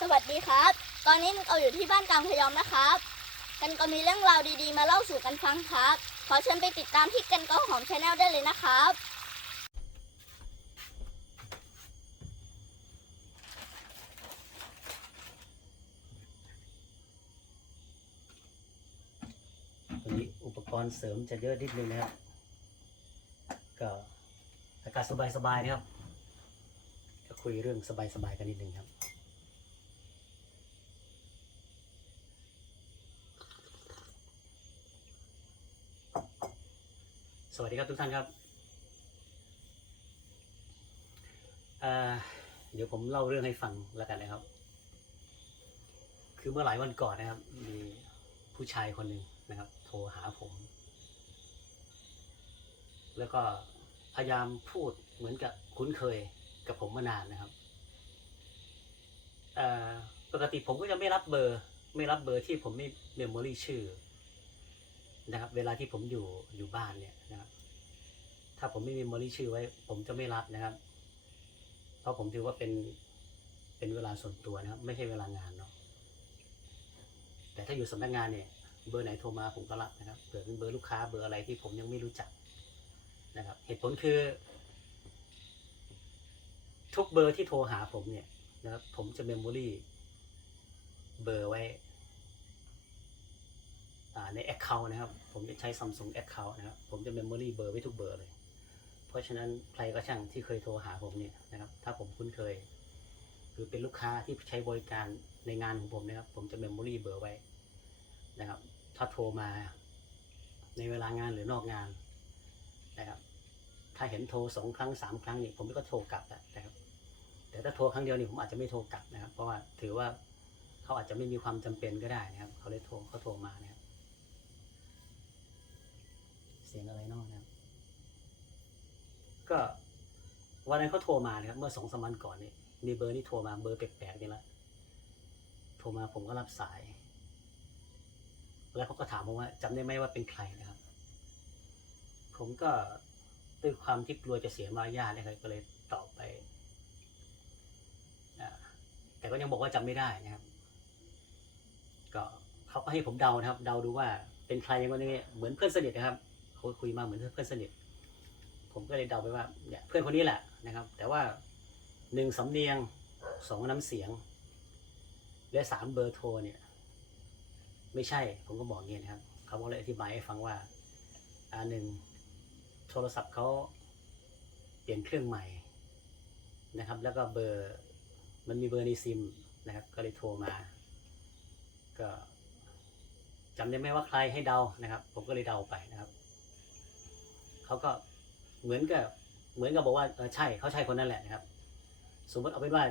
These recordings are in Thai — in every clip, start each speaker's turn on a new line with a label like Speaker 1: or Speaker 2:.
Speaker 1: สวัสดีครับ ตอนนี้เราอยู่ที่บ้านกลางพยอมนะครับ กันก็มีเรื่องราวดีๆ มาเล่าสู่กันฟังครับ ขอเชิญไปติดตามที่กันก็หอมชาแนลได้เลยนะครับ
Speaker 2: วันนี้อุปกรณ์เสริมจะเยอะนิดนึงนะครับ ก็อากาศสบายๆนะครับ ก็คุยเรื่องสบายๆกันนิดนึงครับ วัสดีครับทุกท่านครับเเดี๋ยวผมเล่าเรื่องให้ฟังแล้วกันนะครับ คือเมื่อหลายวันก่อนนะครับ มีผู้ชายคนหนึ่งนะครับ โทรหาผม แล้วก็พยายามพูดเหมือนกับคุ้นเคยกับผมมานานนะครับปกติผมก็จะไม่รับเบอร์ ไม่รับเบอร์ที่ผมไม่เมมโมรี่ชื่อนะครับเวลาที่ผมอยู่อยู่บ้านเนี่ยนะครับ ถ้าผมไม่มีมมโมรี่ชื่อไว้ ผมจะไม่รับนะครับ เพราะผมถือว่าเป็นเป็นเวลาส่วนตัวนะครับ ไม่ใช่เวลางานเนาะแต่ถ้าอยู่สำนักงานเนี่ย เบอร์ไหนโทรมาผมก็รับนะครับเผื่อเป็นเบอร์ลูกค้าเบอร์อะไรที่ผมยังไม่รู้จักนะครับ เหตุผลคือ ทุกเบอร์ที่โทรหาผมเนี่ยนะครับผมจะเมมโมรี่เบอร์ไว้ใน Account นะครับ ผมจะใช้ Samsung Account นะครับ ผมจะเมมโมรี่เบอร์ไว้ทุกเบอร์เลย เพราะฉะนั้นใครก็ช่างที่เคยโทรหาผมเนี่ยนะครับถ้าผมคุ้นเคยหรือเป็นลูกค้าที่ใช้บริการในงานของผมนะครับ ผมจะเมมโมรี่เบอร์ไว้นะครับ ถ้าโทรมาในเวลางานหรือนอกงานนะครับ ถ้าเห็นโทรสองครั้งสามครั้งนี่ผมก็โทรกลับแล้วนะครับ แต่ถ้าโทรครั้งเดียวนี่ผมอาจจะไม่โทรกลับนะครับ เพราะว่าถือว่าเขาอาจจะไม่มีความจำเป็นก็ได้นะครับ เขาเลยโทรเขาโทรมานะครับ เสียงอะไรนอกนะครับ ก็วันนั้นเขาโทรมานะครับ เมื่อสองสามวันก่อนนี่มีเบอร์นี่โทรมาเบอร์แปลกๆนี่แหละโทรมาผมก็รับสาย แล้วเขาก็ถามผมว่าจำได้ไหมว่าเป็นใครนะครับ ผมก็ด้วยความที่กลัวจะเสียมารยาทนะครับก็เลยตอบไปแต่ก็ยังบอกว่าจำไม่ได้นะครับ ก็เขาก็ให้ผมเดานะครับ เดาดูว่าเป็นใครยังไงเหมือนเพื่อนสนิทนะครับเขาคุยมาเหมือนเพื่อนสนิท ผมก็เลยเดาไปว่าเนี่ยเพื่อนคนนี้แหละนะครับ แต่ว่าหนึ่งสำเนียงสองน้ำเสียง และสามเบอร์โทรเนี่ย ไม่ใช่ผมก็บอกเงี้ยนะครับเขาก็เลยอธิบายให้ฟังว่าอ่าหนึ่งโทรศัพท์เขาเปลี่ยนเครื่องใหม่นะครับ แล้วก็เบอร์มันมีเบอร์ในซิมนะครับ ก็เลยโทรมา ก็จำได้ไหมว่าใครให้เดานะครับ ผมก็เลยเดาไปนะครับเขาก็ เหมือนกับเหมือนกับบอกว่าใช่เขาใช่คนนั้นแหละนะครับ สมมติเอาเป็นว่า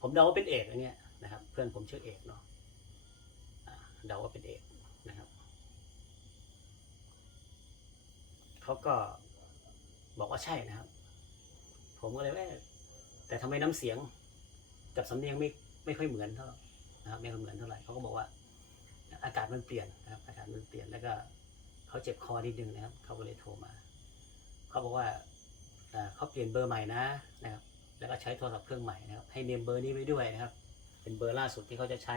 Speaker 2: ผมเดาว่าเป็นเอกอย่างเงี้ยนะครับ เพื่อนผมชื่อเอกเนาะเดาว่าเป็นเอกนะครับเขาก็บอกว่าใช่นะครับ ผมก็เลยว่าแต่ทำไมน้ำเสียงกับสำเนียงไม่ไม่ค่อยเหมือนเท่านะครับไม่ค่อยเหมือนเท่าไหร่เขาก็บอกว่า อากาศมันเปลี่ยนนะครับ อากาศมันเปลี่ยนแล้วก็เขาเจ็บคอนิดนึงนะครับเขาก็เลยโทรมา เขาบอกว่าเขาเปลี่ยนเบอร์ใหม่นะนะครับ แล้วก็ใช้โทรศัพท์เครื่องใหม่นะครับ ให้เมมเบอร์นี้ไว้ด้วยนะครับ เป็นเบอร์ล่าสุดที่เขาจะใช้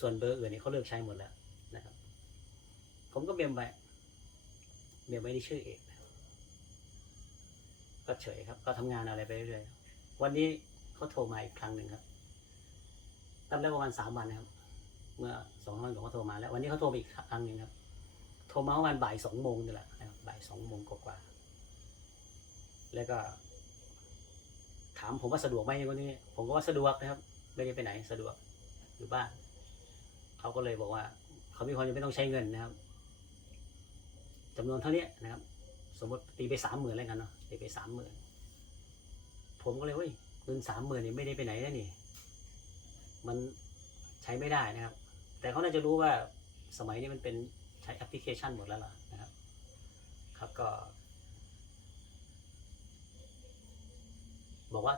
Speaker 2: ส่วนเบอร์อื่นเนี่ยเขาเลิกใช้หมดแล้วนะครับ ผมก็เมมไปเมมไว้ที่ชื่อเอกนะครับก็เฉยครับ ก็ทำงานอะไรไปเรื่อยๆ วันนี้เขาโทรมาอีกครั้งหนึ่งครับตั้งได้ประมาณสามวันนะครับ เมื่อสองวันก่อนเขาโทรมาแล้ว วันนี้เขาโทรมาอีกครั้งหนึ่งครับ โทรมาประมาณบ่ายสองโมงนี่แหละนะครับ บ่ายสองโมงกว่าๆ แล้วก็ ถามผมว่าสะดวกไหมวันนี้ ผมก็ว่าสะดวกนะครับ ไม่ได้ไปไหนสะดวกอยู่บ้านเขาก็เลยบอกว่า เขามีความจำเป็นต้องใช้เงินนะครับจำนวนเท่านี้นะครับ สมมติตีไปสามหมื่นแล้วกันเนาะตีไปสามหมื่นผมก็เลยเฮ้ยเงินสามหมื่นนี่ไม่ได้ไปไหนแล้วนี่ มันใช้ไม่ได้นะครับ แต่เขาน่าจะรู้ว่าสมัยนี้มันเป็นใช้แอปพลิเคชันหมดแล้วล่ะนะครับ ครับก็ บอกว่า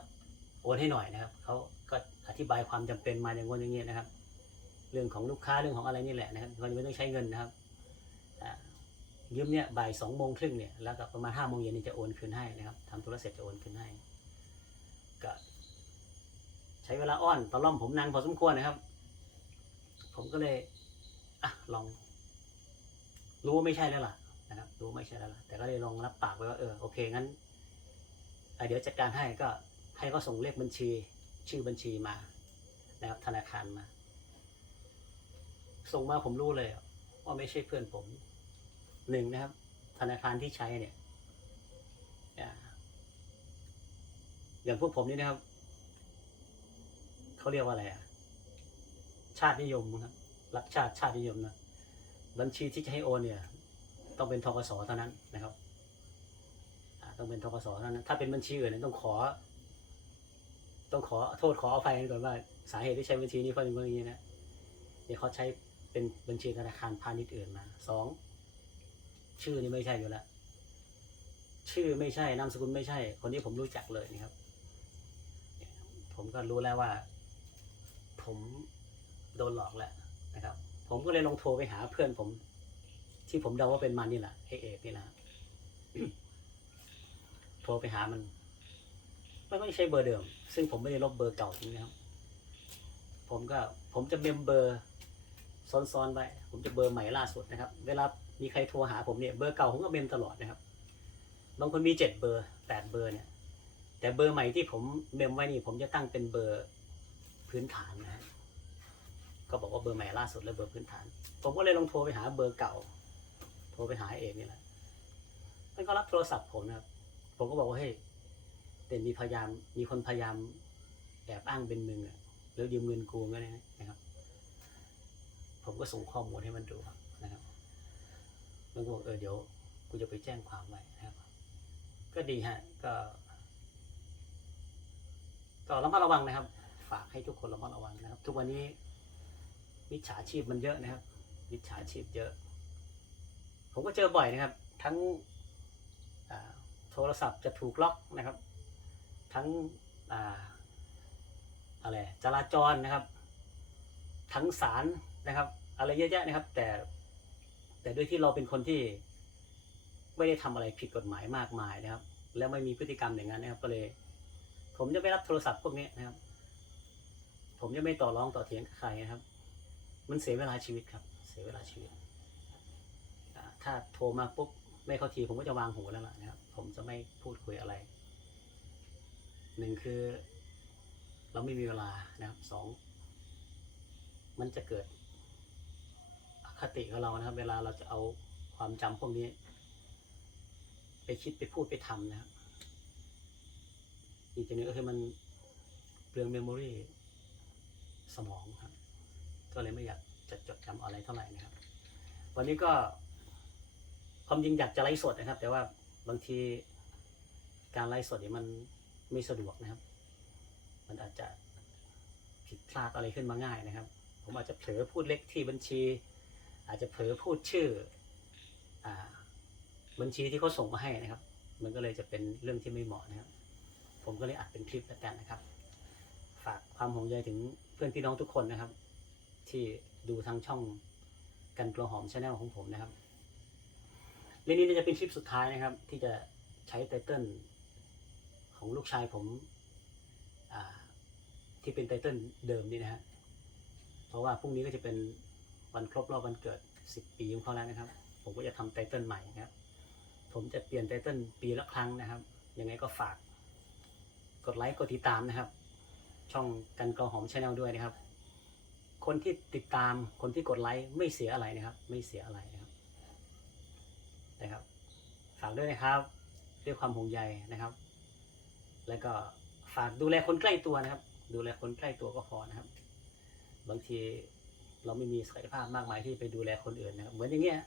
Speaker 2: โอนให้หน่อยนะครับเขาก็อธิบายความจำเป็นมาอย่างวนอย่างเงี้ยนะครับ เรื่องของลูกค้าเรื่องของอะไรนี่แหละนะครับมันไม่ต้องใช้เงินนะครับยืมเนี่ยบ่ายสองโมงครึ่งเนี่ยแล้วก็ประมาณห้าโมงเย็นนี่จะโอนคืนให้นะครับทำธุระเสร็จจะโอนคืนให้ก็ใช้เวลาอ้อนตะล่อมผมนานพอสมควรนะครับ ผมก็เลยอะลอง รู้ว่าไม่ใช่แล้วล่ะนะครับรู้ไม่ใช่แล้วล่ะแต่ก็เลยลองรับปากไว้ว่าเออโอเคงั้น เดี๋ยวจัดการให้ก็ให้เขาส่งเลขบัญชี ชื่อบัญชีมานะครับธนาคารมา ส่งมาผมรู้เลยว่าไม่ใช่เพื่อนผมหนึ่งนะครับ ธนาคารที่ใช้เนี่ยอย่างพวกผมนี่นะครับเขาเรียกว่าอะไรอะชาตินิยมครับรักชาติชาตินิยมนะบัญชีที่จะให้โอนเนี่ย ต้องเป็นทกสเท่านั้นนะครับ ต้องเป็นทกสเท่านั้นถ้าเป็นบัญชีอื่นเนี่ยต้องขอ ต้องขอโทษขออภัยกันก่อนว่า สาเหตุที่ใช้บัญชีนี้เพราะอย่างนี้นะเดี๋ยวเขาใช้เป็นบัญชีธนาคารพาณิชย์อื่นมาสองชื่อนี่ไม่ใช่อยู่แล้วชื่อไม่ใช่นามสกุลไม่ใช่ คนที่ผมรู้จักเลยนะครับ ผมก็รู้แล้วว่า ผมโดนหลอกแล้วนะครับ ผมก็เลยลองโทรไปหาเพื่อนผม ที่ผมเดาว่าเป็นมันนี่แหละไอเอกนี่แหละ ทรไปหามันมันไม่ใช่เบอร์เดิม ซึ่งผมไม่ได้ลบเบอร์เก่าทิ้งนะครับ ผมก็ผมจะเมมเบอร์ซ้อนๆไว้ ผมจะเบอร์ใหม่ล่าสุดนะครับ เวลามีใครโทรหาผมเนี่ยเบอร์เก่าผมก็เมมตลอดนะครับ บางคนมีเจ็ดเบอร์แปดเบอร์เนี่ย แต่เบอร์ใหม่ที่ผมเมมไว้นี่ ผมจะตั้งเป็นเบอร์พื้นฐานนะก็บอกว่าเบอร์ใหม่ล่าสุดและเบอร์พื้นฐาน ผมก็เลยลองโทรไปหาเบอร์เก่า โทรไปหาเอกนี่แหละมันก็รับโทรศัพท์ผมนะครับ ผมก็บอกว่าเฮ้ยแต่มีพยายามมีคนพยายามแอบอ้างเป็นมึงอะแล้วยืมเงินกูก็ได้นะครับ ผมก็ส่งข้อมูลให้มันดูนะครับ มันก็บอกเออเดี๋ยวกูจะไปแจ้งความไว้นะครับ ก็ดีฮะก็ก็ระมัดระวังนะครับ ฝากให้ทุกคนระมัดระวังนะครับ ทุกวันนี้มิจฉาชีพมันเยอะนะครับมิจฉาชีพเยอะ ผมก็เจอบ่อยนะครับ ทั้ง โทรศัพท์จะถูกล็อกนะครับ ทั้งอ่าอะไรจราจรนะครับ ทั้งศาลนะครับ อะไรเยอะแยะนะครับ แต่แต่ด้วยที่เราเป็นคนที่ไม่ได้ทำอะไรผิดกฎหมายมากมายนะครับ แล้วไม่มีพฤติกรรมอย่างนั้นนะครับ ก็เลย ผมจะไม่รับโทรศัพท์พวกนี้นะครับ ผมจะไม่ต่อรองต่อเถียงกับใครนะครับ มันเสียเวลาชีวิตครับ เสียเวลาชีวิตอ่าถ้าโทรมาปุ๊บ ไม่เข้าทีผมก็จะวางหูแล้วล่ะนะครับ ผมจะไม่พูดคุยอะไร หนึ่งคือ เราไม่มีเวลานะครับสองมันจะเกิดอคติกับเรานะครับ เวลาเราจะเอาความจำพวกนี้ ไปคิดไปพูดไปทำนะครับอีกอย่างหนึงก็คือมันเปลืองเมมโมรีสมองครับ ก็เลยไม่อยากจะจดจำอะไรเท่าไหร่นะครับ วันนี้ก็ ความจริงอยากจะไลฟ์สดนะครับ แต่ว่าบางทีการไลฟ์สดเนี่ยมันไม่สะดวกนะครับ มันอาจจะผิดพลาดอะไรขึ้นมาง่ายนะครับ ผมอาจจะเผลอพูดเลขที่บัญชี อาจจะเผลอพูดชื่ออบัญชีที่เขาส่งมาให้นะครับ มันก็เลยจะเป็นเรื่องที่ไม่เหมาะนะครับ ผมก็เลยอัดเป็นคลิปแล้วกันนะครับ ฝากความห่วงใยถึงเพื่อนพี่น้องทุกคนนะครับ ที่ดูทางช่องกันกลัวหอมชาแนลของผมนะครับ เรื่องนี้น่าจะเป็นคลิปสุดท้ายนะครับ ที่จะใช้ไตเติ้ลของลูกชายผมที่เป็นไตเติ้ลเดิมนี่นะฮะ เพราะว่าพรุ่งนี้ก็จะเป็นวันครบรอบวันเกิด 10 ปีของเขาแล้วนะครับ ผมก็จะทำไตเติ้ลใหม่นะครับ ผมจะเปลี่ยนไตเติ้ลปีละครั้งนะครับ ยังไงก็ฝาก กดไลค์กดติดตามนะครับ ช่องกันกรอหอมชาแนลด้วยนะครับ คนที่ติดตามคนที่กดไลค์ไม่เสียอะไรนะครับ ไม่เสียอะไรนะครับ นะครับ ฝากด้วยนะครับ ด้วยความห่วงใยนะครับ แล้วก็ฝากดูแลคนใกล้ตัวนะครับ ดูแลคนใกล้ตัวก็พอนะครับ บางทีเราไม่มีศักยภาพมากมายที่ไปดูแลคนอื่นนะครับ เหมือนอย่างเงี้ย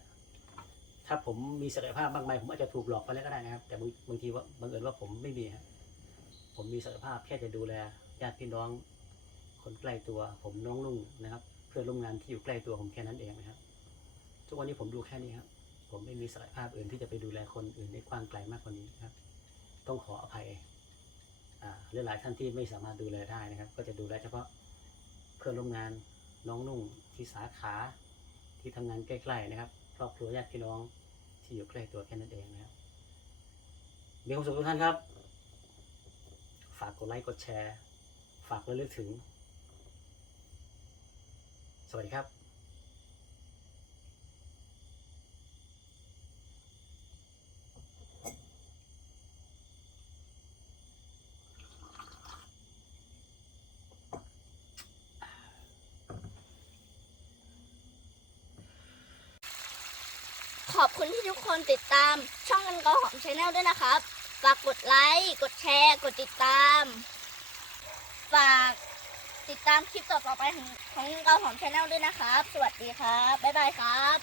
Speaker 2: ถ้าผมมีศักยภาพมากมายผมอาจจะถูกหลอกไปแล้วก็ได้นะครับ แต่บางบางทีว่าบังเอิญว่าผมไม่มีครับผมมีศักยภาพแค่จะดูแลญาติพี่น้อง คนใกล้ตัว ผมน้องนุ่งนะครับ เพื่อนร่วมงานที่อยู่ใกล้ตัวผมแค่นั้นเองนะครับ ทุกวันนี้ผมดูแค่นี้ครับ ผมไม่มีศักยภาพอื่นที่จะไปดูแลคนอื่นได้กว้างไกลมากกว่านี้ครับ ต้องขออภัยอ่าหลายท่านที่ไม่สามารถดูแลได้นะครับ ก็จะดูแลเฉพาะเพื่อนร่วมงานน้องนุ่งที่สาขาที่ทำงานใกล้ๆนะครับครอบครัวญาติพี่น้องที่อยู่ใกล้ตัวแค่นั้นเองนะครับมีความสุขทุกท่านครับ ฝากกดไลค์กดแชร์ ฝากระลึกถึง สวัสดีครับ
Speaker 1: อบคุณที่ทุกคนติดตามช่องกันกอหอมชาแนลด้วยนะครับ ฝากกดไลค์ กดแชร์ กดติดตาม ฝากติดตามคลิปต่อๆไปของของกันกอหอมชาแนลด้วยนะครับ สวัสดีครับ บ๊ายบายครับ